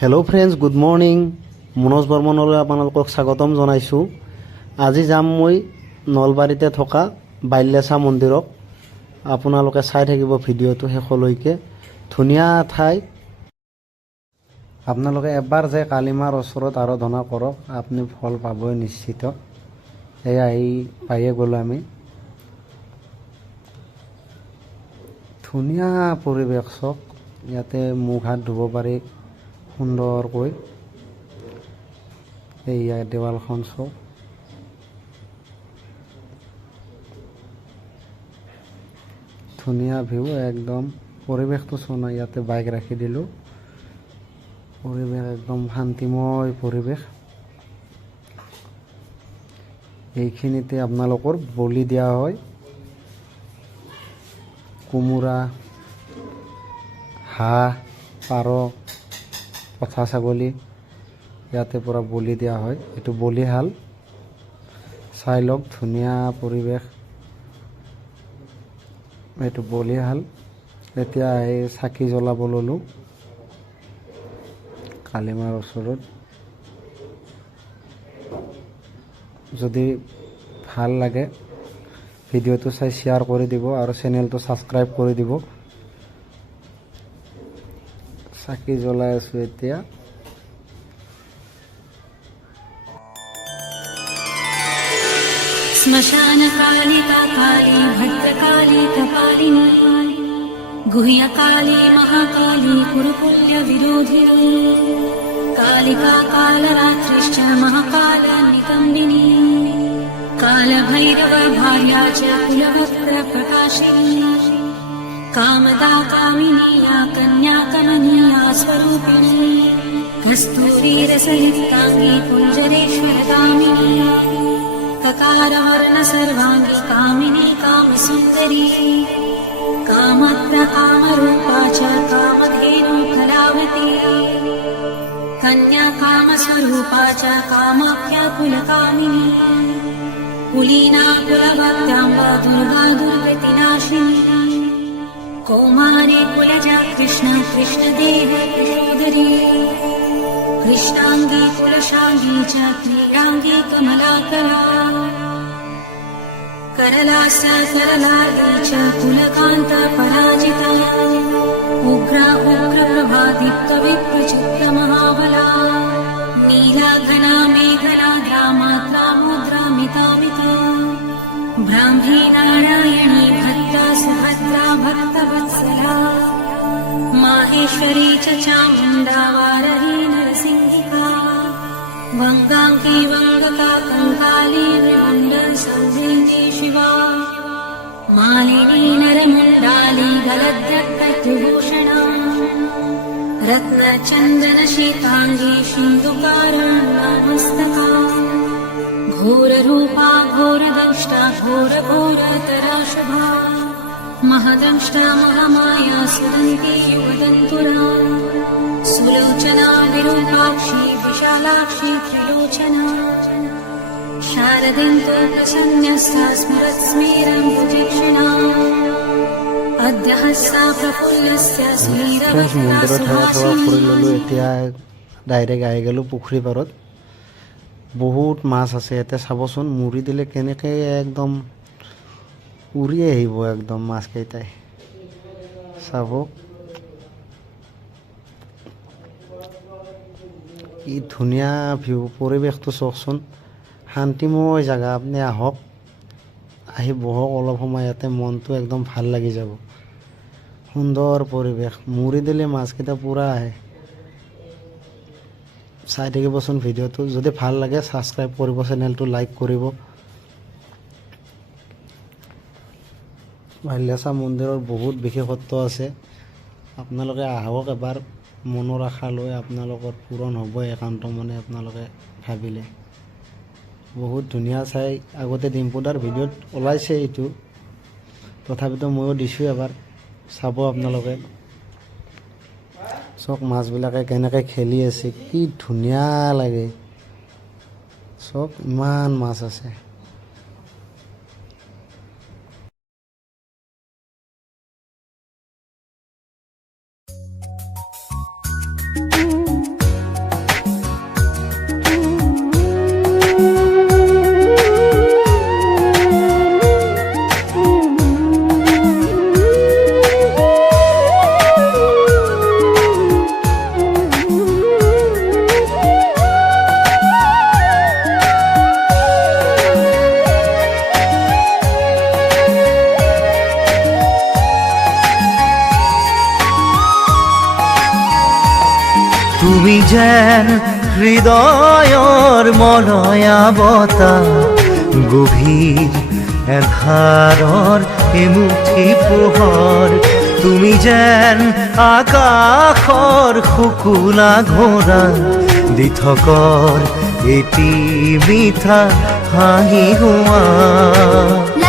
Hello' friends, good morning. Manoj বৰ্মনলৈ আপোনালোকক স্বাগতম জনাইছোঁ। আজি যাম মই নলবাৰীতে থকা বাইলেচা মন্দিৰক। আপোনালোকে চাই থাকিব ভিডিঅ'টো শেষলৈকে। ধুনীয়া ঠাই। আপোনালোকে এবাৰ যে কালিমাৰ ওচৰত আৰাধনা কৰক, আপুনি ফল পাবই নিশ্চিত। এয়া আহি পায়ে গ'লোঁ আমি। ধুনীয়া পৰিৱেশ চক। ইয়াতে মুখ হাত ধুব পাৰি সুন্দৰকৈ। এইয়া দেৱালখন চক। ধুনীয়া ভিউ একদম। পৰিৱেশটো চোনা। ইয়াতে বাইক ৰাখি দিলোঁ। পৰিৱেশ একদম শান্তিময় পৰিৱেশ। এইখিনিতে আপোনালোকৰ বলি দিয়া হয়। কোমোৰা, হাঁহ, পাৰ, পঠা ছাগলী ইয়াতে পৰা বলি দিয়া হয়। এইটো বলিশাল। চাই লওক, ধুনীয়া পৰিৱেশ। এইটো বলিশাল। এতিয়া এই চাকি জ্বলাব ল'লোঁ কালিমাৰ ওচৰত। যদি ভাল লাগে ভিডিঅ'টো চাই শ্বেয়াৰ কৰি দিব আৰু চেনেলটো ছাবস্ক্ৰাইব কৰি দিব। চাকি জ্বলাই আছোঁ এতিয়া। श्मशानकालिका काली भद्रकाली कपालिनी गुह्यकाली महाकाली कुरुकुल्यविरोधिनी कालिका कालरात्रिश्च महाकालनिकन्दिनी कालभैरव भार्या च कुलवक्त्रप्रकाशिनी कामदा कामिनी या कन्या कमनीया स्वरूपिणी कस्तूरीरसयुक्ताङ्गी कुञ्जरेश्वरगामिनी ककारवर्ण सर्वाङ्गी कामिनी कामसुन्दरी कामत्र कामरूपा च कामधेनु कलावती कन्या कामस्वरूपा च कामाख्या कुलकामिनी कुलीना कुलभक्ताम्बा दुर्गा दुर्गतिनाशिनी कौमारी कुलजा कृष्ण कृष्णदेव यशोदरी कृष्णांगी कुलशांगी च क्रीडांगी कमलाकरा करलास्य करलादी च कुलकांत पराजिता उग्रा उग्रप्रभादीप्त विप्रचित्त महाबला नीला घना मेघना द्रामात्रा मुद्रामितामिता ब्राह्मी नारायणी भद्रा सुभद्रा भक्तवत्सला माहेश्वरी च चामुण्डा वारही नरसिंहिका वङ्गाङ्गी वङ्गका कङ्काली विमण्डल संवेदी शिवा मालिनी नरमुण्डाली गलद्रक्तत्रिभूषणा रत्नचन्दन शीताङ्गी सिन्धुकारुण्यमस्तका घोररूपा घोरदंष्टा घोरघोरतरा शुभा महदंष्टा महामाया सुदन्ती युगदन्तुरा सुलोचना विरूपाक्षी विशालाक्षी त्रिलोचना शारदेन्दु प्रसन्न्यस्ता स्मरत्स्मेरं प्रतीक्षिणा अद्य हस्ता प्रफुल्लस्य মন্দিৰত সেৱা চেৱা কৰি ল'লোঁ। এতিয়া ডাইৰেক্ট আহি গ'লোঁ পুখুৰী পাৰত। বহুত মাছ আছে ইয়াতে। চাবচোন মুড়ি দিলে কেনেকৈ একদম উৰি আহিব একদম মাছকেইটাই। চাব কি ধুনীয়া ভিউ। পৰিৱেশটো চাওকচোন। শান্তিময় জেগা। আপুনি আহক, আহি বহক অলপ সময় ইয়াতে। মনটো একদম ভাল লাগি যাব। সুন্দৰ পৰিৱেশ। মুড়ি দিলে মাছকেইটা পূৰা আহে। চাই থাকিবচোন ভিডিঅ'টো। যদি ভাল লাগে ছাবস্ক্ৰাইব কৰিব, চেনেলটো লাইক কৰিব। বাইলেচা মন্দিৰৰ বহুত বিশেষত্ব আছে। আপোনালোকে আহক এবাৰ। মনৰ আশা লৈ আপোনালোকৰ পূৰণ হ'ব একান্ত মনে আপোনালোকে ভাবিলে। বহুত ধুনীয়া চাই। আগতে ডিম্পুদাৰ ভিডিঅ'ত ওলাইছে এইটো, তথাপিতো ময়ো দিছোঁ এবাৰ। চাব আপোনালোকে। চক মাছবিলাকে কেনেকৈ খেলি আছে, কি ধুনীয়া লাগে। চক ইমান মাছ আছে। তুমি যেন হৃদয়ৰ মলয়া বতাহ গভীৰ এন্ধাৰৰ এমুঠি পোহৰ তুমি যেন আকাশৰ শুকুলা ঘোঁৰা দি থকৰ এটি মিঠা হাঁহি হোৱা